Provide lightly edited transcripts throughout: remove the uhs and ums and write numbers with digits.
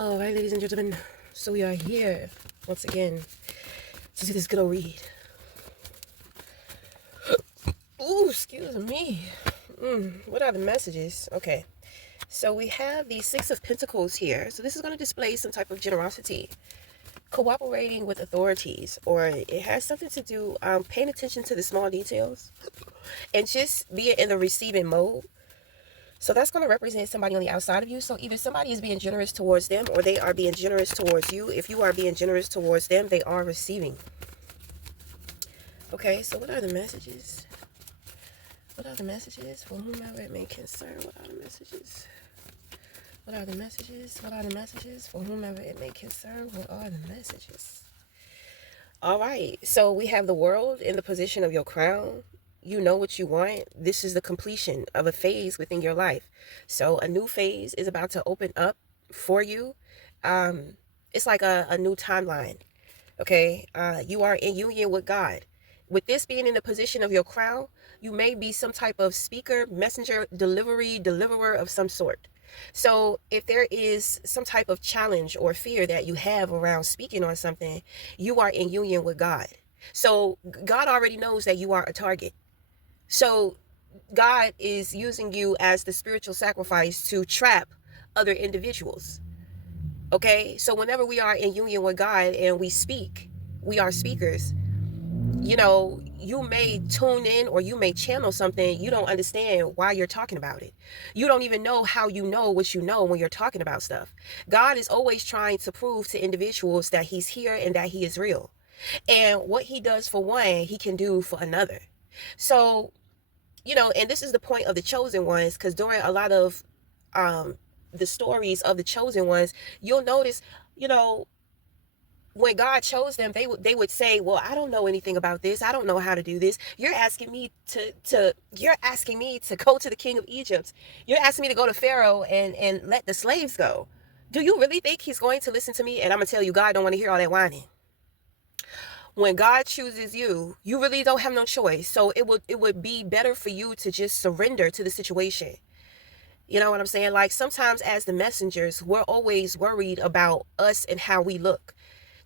All right, ladies and gentlemen, so we are here once again to see this good old read. Ooh, excuse me. What are the messages? Okay, so we have the Six of Pentacles here. So this is going to display some type of generosity, cooperating with authorities, or it has something to do paying attention to the small details and just being in the receiving mode. So that's going to represent somebody on the outside of you. So either somebody is being generous towards them or they are being generous towards you. If you are being generous towards them, they are receiving. Okay, so what are the messages? What are the messages for whomever it may concern? What are the messages? What are the messages? What are the messages for whomever it may concern? What are the messages? All right, so we have the world in the position of your crown. You know what you want. This is the completion of a phase within your life. So a new phase is about to open up for you. It's like a new timeline. Okay, you are in union with God. With this being in the position of your crown, you may be some type of speaker, messenger, deliverer of some sort. So if there is some type of challenge or fear that you have around speaking on something, you are in union with God. So God already knows that you are a target. So God is using you as the spiritual sacrifice to trap other individuals. Okay, so whenever we are in union with God and we speak, we are speakers. You may tune in or you may channel something you don't understand why you're talking about it. You don't even know how you know what you know when you're talking about stuff. God is always trying to prove to individuals that he's here and that he is real. And what he does for one, he can do for another. So, and this is the point of the chosen ones, because during a lot of the stories of the chosen ones, you'll notice, when God chose them, they would say, well, I don't know anything about this. I don't know how to do this. You're asking me to go to the king of Egypt. You're asking me to go to Pharaoh and let the slaves go. Do you really think he's going to listen to me? And I'm going to tell you, God don't want to hear all that whining. When God chooses you, you really don't have no choice. So it would be better for you to just surrender to the situation. You know what I'm saying? Like sometimes as the messengers, we're always worried about us and how we look.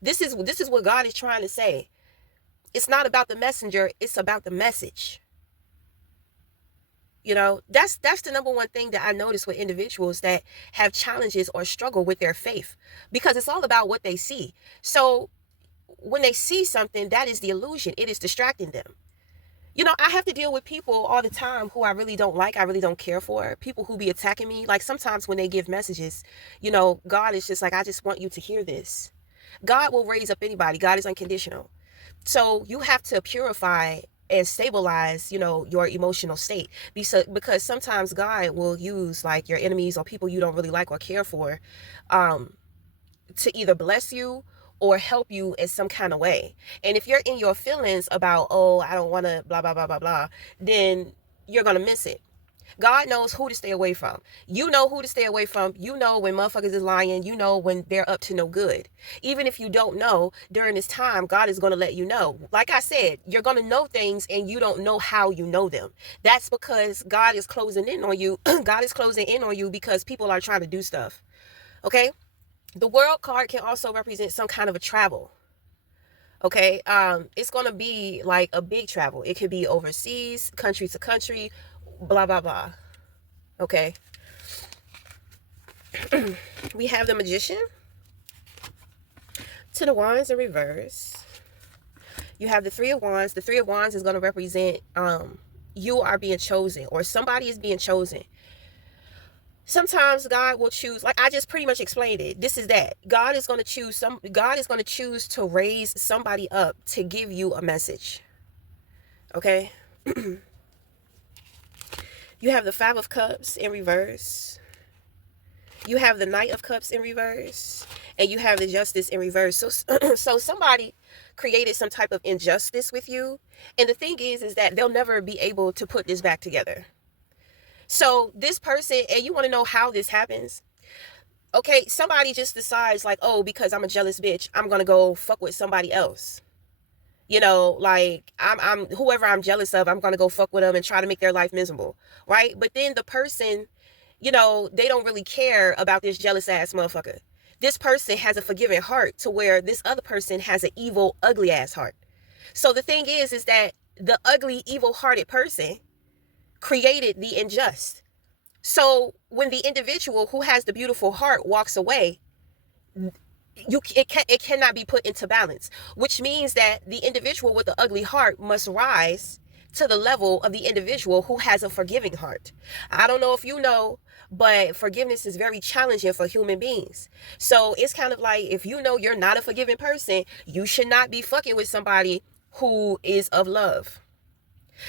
This is what God is trying to say. It's not about the messenger, it's about the message. That's the number one thing that I notice with individuals that have challenges or struggle with their faith, because it's all about what they see. So when they see something, that is the illusion. It is distracting them. I have to deal with people all the time who I really don't like, I really don't care for. People who be attacking me. Like sometimes when they give messages, God is just like, I just want you to hear this. God will raise up anybody. God is unconditional. So you have to purify and stabilize, your emotional state. Because sometimes God will use like your enemies or people you don't really like or care for to either bless you or help you in some kind of way. And if you're in your feelings about, oh, I don't want to blah, blah, blah, blah, blah, then you're going to miss it. God knows who to stay away from. You know who to stay away from. You know when motherfuckers is lying. You know when they're up to no good. Even if you don't know, during this time, God is going to let you know. Like I said, you're going to know things and you don't know how you know them. That's because God is closing in on you. God is closing in on you because people are trying to do stuff. Okay? The world card can also represent some kind of a travel. Okay? It's going to be like a big travel. It could be overseas, country to country, blah, blah, blah. Okay? We have the Magician, Ten of Wands in reverse. You have the Three of Wands. The Three of Wands is going to represent you are being chosen, or somebody is being chosen. Sometimes God will choose, like I just pretty much explained it. This is that. God is going to choose to raise somebody up to give you a message. Okay? You have the Five of Cups in reverse. You have the Knight of Cups in reverse, and you have the Justice in reverse. So somebody created some type of injustice with you, and the thing is that they'll never be able to put this back together. So this person, and you want to know how this happens? Okay, somebody just decides like, oh, because I'm a jealous bitch, I'm gonna go fuck with somebody else. Like I'm whoever I'm jealous of, I'm gonna go fuck with them and try to make their life miserable, right? But then the person, they don't really care about this jealous ass motherfucker. this person has a forgiving heart to where this other person has an evil, ugly ass heart. So the thing is that the ugly, evil-hearted person created the unjust. So when the individual who has the beautiful heart walks away, it cannot be put into balance, which means that the individual with the ugly heart must rise to the level of the individual who has a forgiving heart. I don't know if you know, but forgiveness is very challenging for human beings. So it's kind of like, if you know you're not a forgiving person, you should not be fucking with somebody who is of love.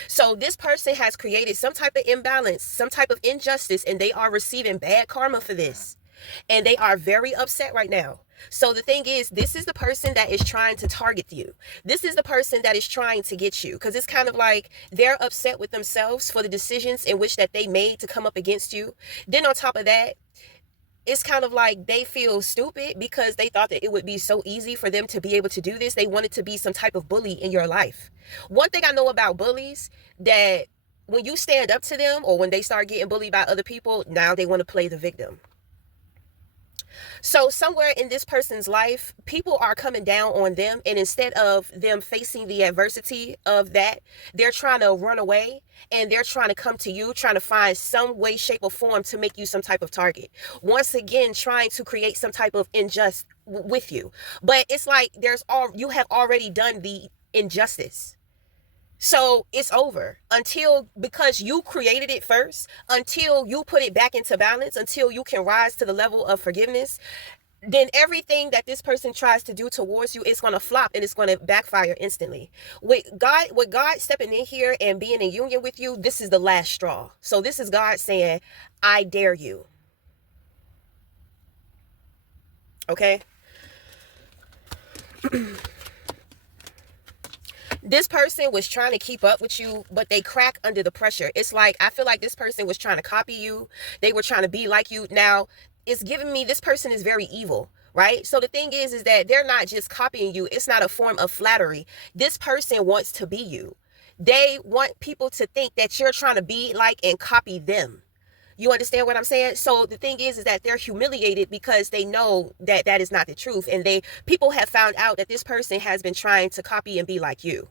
So this person has created some type of imbalance, some type of injustice, and they are receiving bad karma for this. And they are very upset right now. So the thing is, this is the person that is trying to target you. This is the person that is trying to get you, because it's kind of like they're upset with themselves for the decisions in which that they made to come up against you. Then on top of that, it's kind of like they feel stupid because they thought that it would be so easy for them to be able to do this. They wanted to be some type of bully in your life. One thing I know about bullies, that when you stand up to them or when they start getting bullied by other people, now they want to play the victim. So somewhere in this person's life, people are coming down on them, and instead of them facing the adversity of that, they're trying to run away, and they're trying to come to you, trying to find some way, shape, or form to make you some type of target. Once again, trying to create some type of injustice with you. But it's like you have already done the injustice. So it's over because you created it first, until you put it back into balance, until you can rise to the level of forgiveness. Then everything that this person tries to do towards you is going to flop, and it's going to backfire instantly. With God stepping in here and being in union with you, this is the last straw. So this is God saying, I dare you. Okay? This person was trying to keep up with you, but they crack under the pressure. It's like, I feel like this person was trying to copy you. They were trying to be like you. Now, it's giving me, this person is very evil, right? So the thing is that they're not just copying you. It's not a form of flattery. This person wants to be you. They want people to think that you're trying to be like and copy them. You understand what I'm saying? So the thing is that they're humiliated because they know that that is not the truth. And people have found out that this person has been trying to copy and be like you.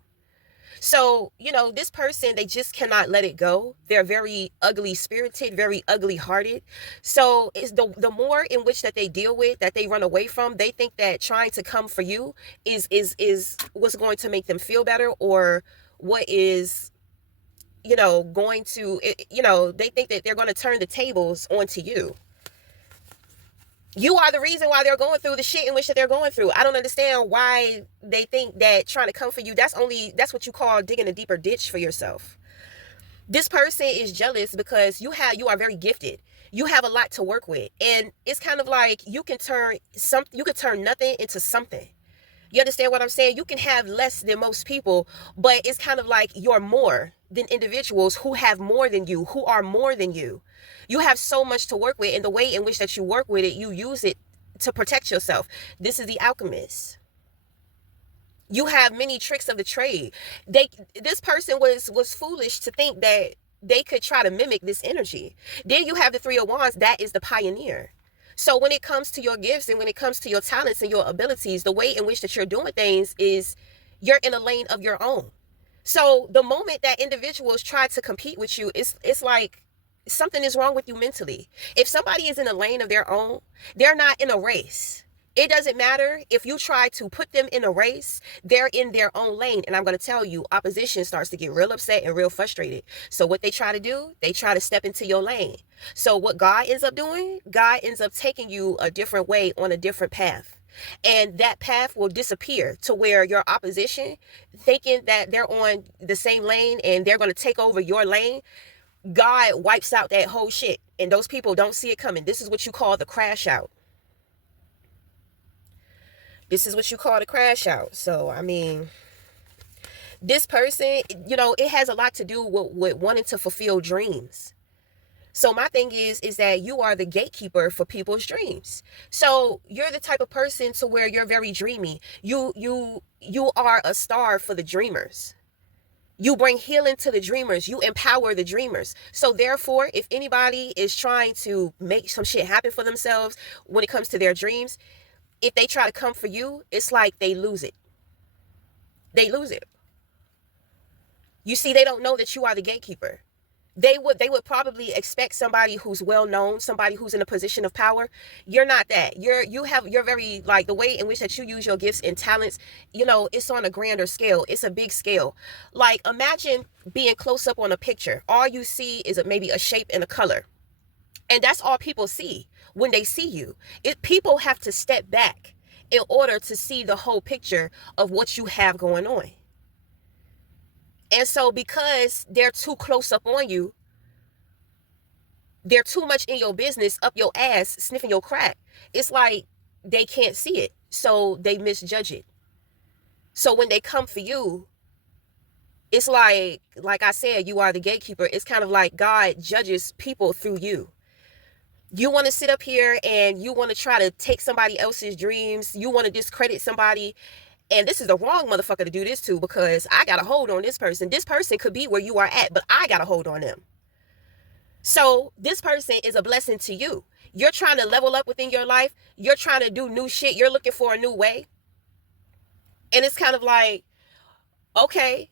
So, this person, they just cannot let it go. They're very ugly spirited, very ugly hearted. So it's the more in which that they deal with, that they run away from, they think that trying to come for you is what's going to make them feel better, or what is, going to, they think that they're going to turn the tables onto you. You are the reason why they're going through the shit in which that they're going through. I don't understand why they think that trying to come for you, that's what you call digging a deeper ditch for yourself. This person is jealous because you are very gifted. You have a lot to work with. And it's kind of like you can turn nothing into something. You understand what I'm saying? You can have less than most people, but it's kind of like you're more than individuals who have more than you, who are more than you. You have so much to work with, and the way in which that you work with it, you use it to protect yourself. This is the alchemist. You have many tricks of the trade. This person was foolish to think that they could try to mimic this energy. Then you have the Three of Wands. That is the pioneer. So when it comes to your gifts and when it comes to your talents and your abilities, the way in which that you're doing things is you're in a lane of your own. So the moment that individuals try to compete with you, it's like something is wrong with you mentally. If somebody is in a lane of their own, they're not in a race. It doesn't matter if you try to put them in a race, they're in their own lane. And I'm going to tell you, opposition starts to get real upset and real frustrated. So what they try to do, they try to step into your lane. So what God ends up doing, God ends up taking you a different way on a different path. And that path will disappear to where your opposition, thinking that they're on the same lane and they're going to take over your lane, God wipes out that whole shit. And those people don't see it coming. This is what you call the crash out. This is what you call the crash out. So, I mean, this person, it has a lot to do with wanting to fulfill dreams. So my thing is that you are the gatekeeper for people's dreams. So you're the type of person to where you're very dreamy. You are a star for the dreamers. You bring healing to the dreamers. You empower the dreamers. So therefore, if anybody is trying to make some shit happen for themselves when it comes to their dreams, if they try to come for you, it's like they lose it. They lose it. You see, they don't know that you are the gatekeeper. They would probably expect somebody who's well known, somebody who's in a position of power. You're not that. You're very, like, the way in which that you use your gifts and talents, it's on a grander scale. It's a big scale. Like, imagine being close up on a picture. All you see is maybe a shape and a color. And that's all people see when they see you. People have to step back in order to see the whole picture of what you have going on. And so because they're too close up on you, they're too much in your business, up your ass, sniffing your crack, it's like they can't see it. So they misjudge it. So when they come for you, it's like I said, you are the gatekeeper. It's kind of like God judges people through you. You want to sit up here and you want to try to take somebody else's dreams. You want to discredit somebody. And this is the wrong motherfucker to do this to, because I got a hold on this person. This person could be where you are at, but I got a hold on them. So this person is a blessing to you. You're trying to level up within your life. You're trying to do new shit. You're looking for a new way. And it's kind of like, okay.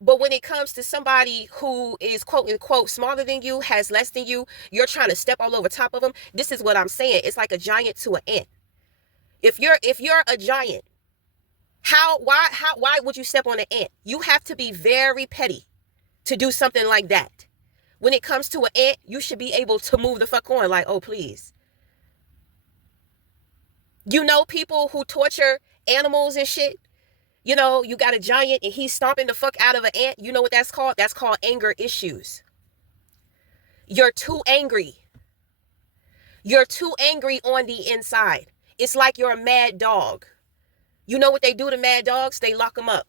But when it comes to somebody who is quote unquote smaller than you, has less than you, you're trying to step all over top of them. This is what I'm saying. It's like a giant to an ant. If you're a giant, why would you step on an ant? You have to be very petty to do something like that. When it comes to an ant, you should be able to move the fuck on, like, oh, please. People who torture animals and shit. You got a giant and he's stomping the fuck out of an ant. You know what that's called? That's called anger issues. You're too angry. You're too angry on the inside. It's like you're a mad dog. You know what they do to mad dogs? They lock them up.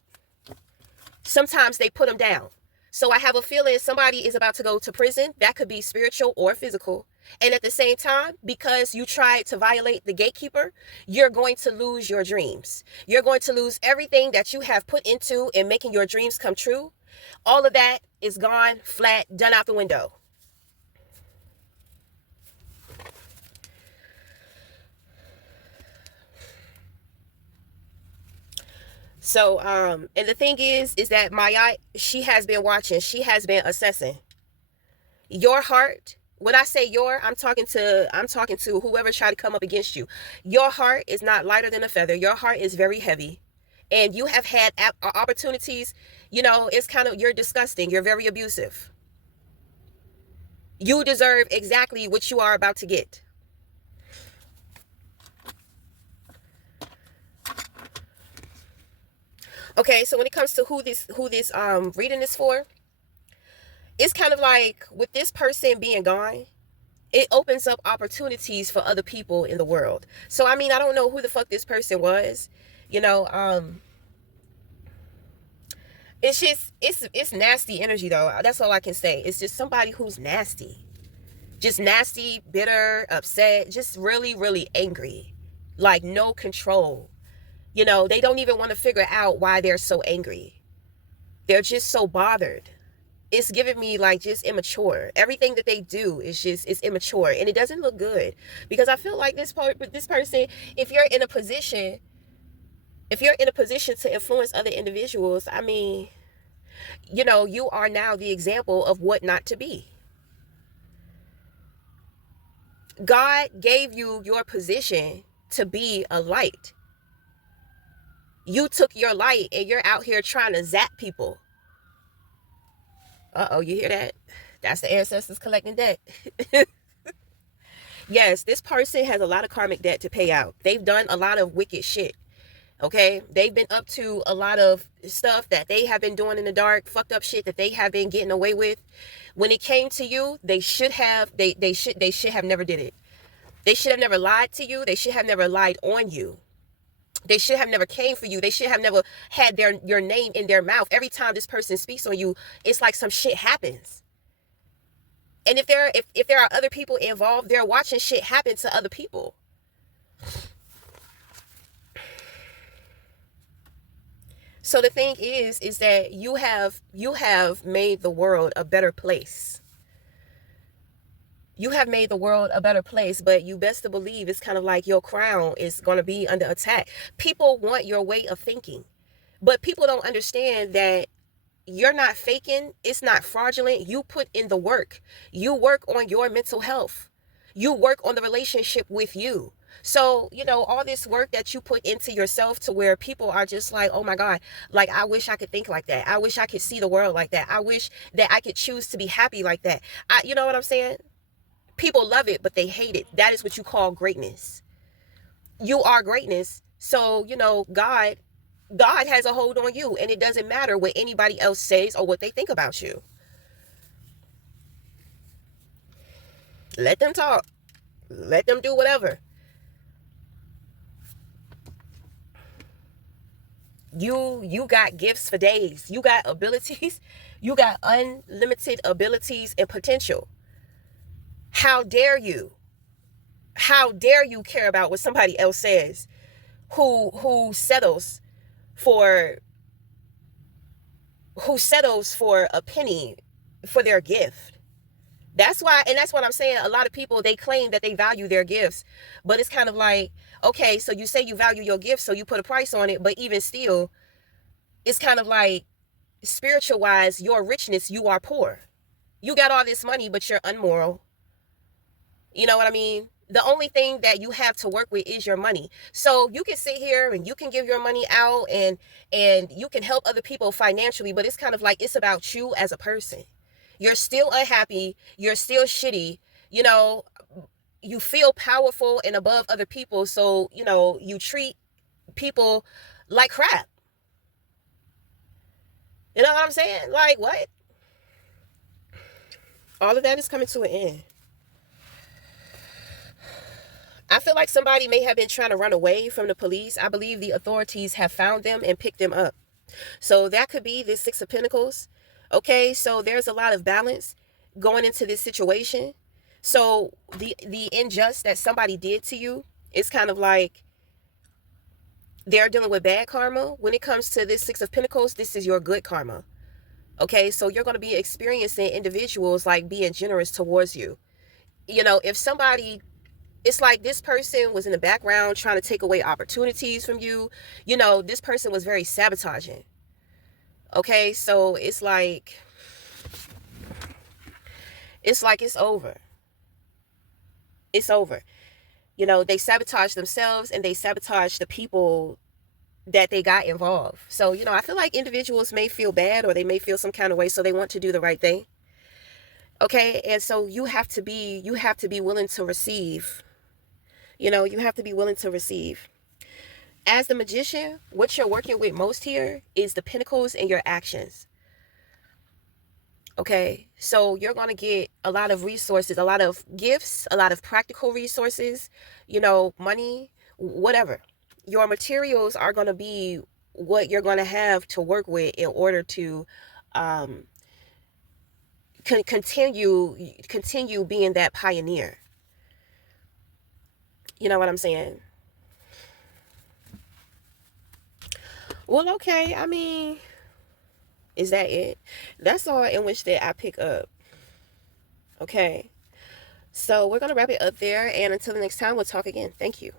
Sometimes they put them down. So I have a feeling somebody is about to go to prison. That could be spiritual or physical. And at the same time, because you tried to violate the gatekeeper, you're going to lose your dreams. You're going to lose everything that you have put into in making your dreams come true. All of that is gone, flat, done out the window. So, and the thing is that Maya, she has been watching. She has been assessing your heart. When I say I'm talking to whoever tried to come up against you. Your heart is not lighter than a feather. Your heart is very heavy. And you have had opportunities, it's kind of, you're disgusting. You're very abusive. You deserve exactly what you are about to get. Okay, so when it comes to who this reading is for, it's kind of like with this person being gone, it opens up opportunities for other people in the world. So, I mean, I don't know who the fuck this person was. It's just, it's nasty energy, though. That's all I can say. It's just somebody who's nasty. Just nasty, bitter, upset, just really, really angry. Like, no control. They don't even want to figure out why they're so angry. They're just so bothered. It's giving me like just immature. Everything that they do is immature, and it doesn't look good, because I feel like this person, if you're in a position to influence other individuals, I mean, you are now the example of what not to be. God gave you your position to be a light. You took your light and you're out here trying to zap people. Uh-oh, you hear that? That's the ancestors collecting debt. Yes, this person has a lot of karmic debt to pay out. They've done a lot of wicked shit. Okay? They've been up to a lot of stuff that they have been doing in the dark, fucked up shit that they have been getting away with. When it came to you, they should have never did it. They should have never lied to you. They should have never lied on you. They should have never came for you. They should have never had your name in their mouth. Every time this person speaks on you, it's like some shit happens. And if there are other people involved, they're watching shit happen to other people. So the thing is that you have made the world a better place. You have made the world a better place, but you best to believe it's kind of like your crown is going to be under attack. People want your way of thinking, but people don't understand that you're not faking. It's not fraudulent. You put in the work. You work on your mental health. You work on the relationship with you. So, all this work that you put into yourself to where people are just like, oh my God, like, I wish I could think like that. I wish I could see the world like that. I wish that I could choose to be happy like that. You know what I'm saying? People love it, but they hate it. That is what you call greatness. You are greatness. So, God has a hold on you, and it doesn't matter what anybody else says or what they think about you. Let them talk. Let them do whatever. You got gifts for days. You got abilities. You got unlimited abilities and potential. How dare you? How dare you care about what somebody else says? Who settles for a penny for their gift? That's why, and that's what I'm saying. A lot of people, they claim that they value their gifts, but it's kind of like, okay, so you say you value your gifts, so you put a price on it, but even still, it's kind of like, spiritual wise, your richness, you are poor. You got all this money, but you're unmoral. You know what I mean? The only thing that you have to work with is your money. So you can sit here and you can give your money out and you can help other people financially, but it's kind of like, it's about you as a person. You're still unhappy. You're still shitty. You feel powerful and above other people. So, you treat people like crap. You know what I'm saying? Like, what? All of that is coming to an end. I feel like somebody may have been trying to run away from the police. I believe the authorities have found them and picked them up. So that could be this Six of Pentacles. Okay, so there's a lot of balance going into this situation. So the injustice that somebody did to you, it's kind of like they're dealing with bad karma. When it comes to this Six of Pentacles, this is your good karma. Okay, so you're going to be experiencing individuals like being generous towards you. If somebody, it's like this person was in the background trying to take away opportunities from you. This person was very sabotaging. Okay, so it's like it's over. It's over. They sabotage themselves and they sabotage the people that they got involved. So, I feel like individuals may feel bad or they may feel some kind of way, so they want to do the right thing. Okay, and so you have to be willing to receive. You have to be willing to receive. As the Magician, what you're working with most here is the Pentacles and your actions. Okay, so you're going to get a lot of resources, a lot of gifts, a lot of practical resources, money, whatever. Your materials are going to be what you're going to have to work with in order to continue being that pioneer. You know what I'm saying? Well, okay, I mean, is that it? That's all in which that I pick up. Okay. So we're going to wrap it up there. And until the next time, we'll talk again. Thank you.